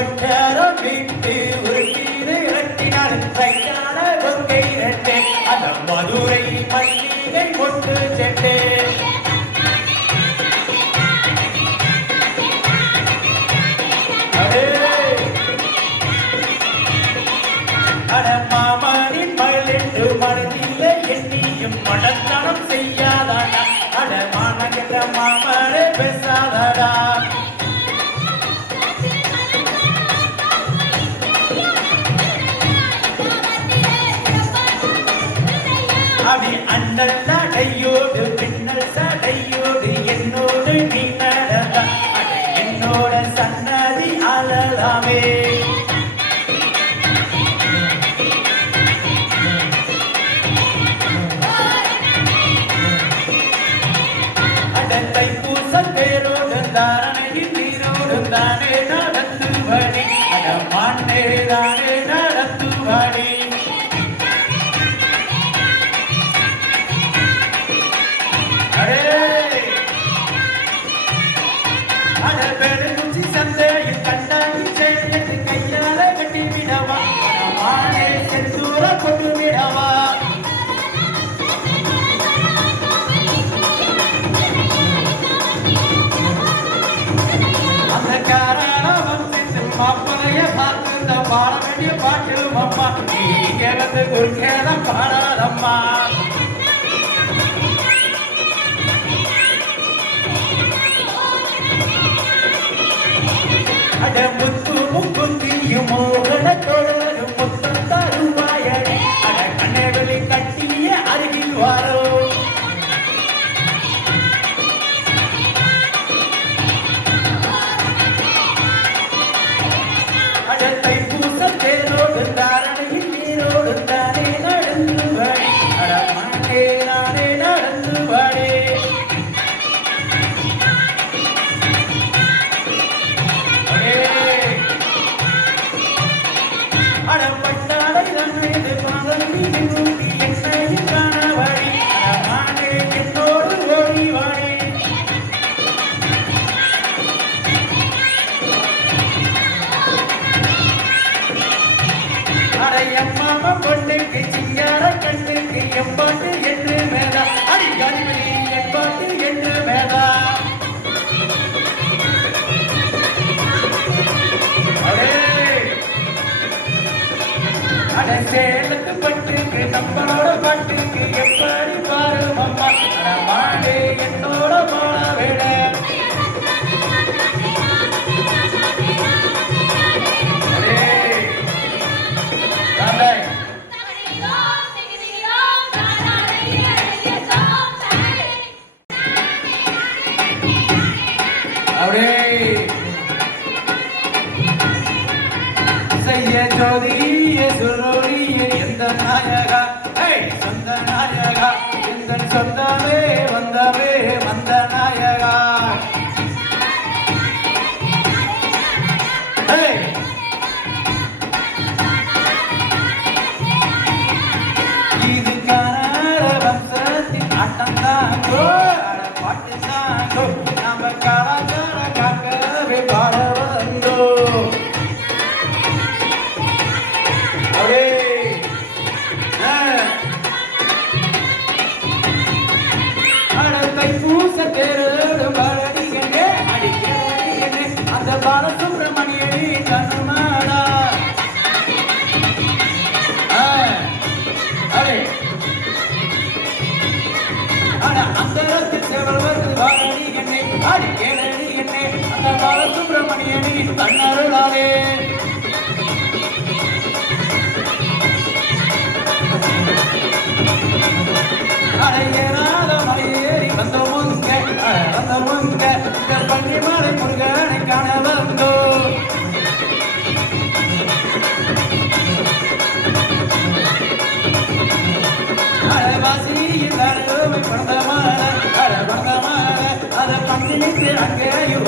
what can I அடி நடையோடு பின்னல் சடையோடு என்னோடு நீ நடந்தா என்னோட சன்னதி அழலாமே பாட்டிய வேண்டிய அம்மா. நீ கேட்கறது குறுக்கேதான் பாடாதம்மா அட முத்து முக்குந்தியும் மோகன அடையம்மாம பொண்ணுக்கு சிங்கார கண்ணுக்கு எம்பாட்டு என்று மேதா அடி கனிமணி எம்பாட்டு என்று மேதா அட. சேலத்து பட்டுக்கு நம்மளோட பாட்டுக்கு எப்படி பாரு அம்மா. மாடு ஜோதிய சுரோடிய எந்த நாயகா? சொந்த நாயகா. எங்கள் சொந்தமே வந்தவே வந்த நாயகா. பாட்டு சாங்கோ நம்ம கலாச்சாரம் பாரடிகனே, அடிக்கடிகனே, அந்த பாலசுப்ரமணியனே கண்ணருளாலே அடையனால மலையேறி வந்தோமுங்க வந்தோமுங்க பள்ளி மலை முருகனை காண வந்தோ I Thank you.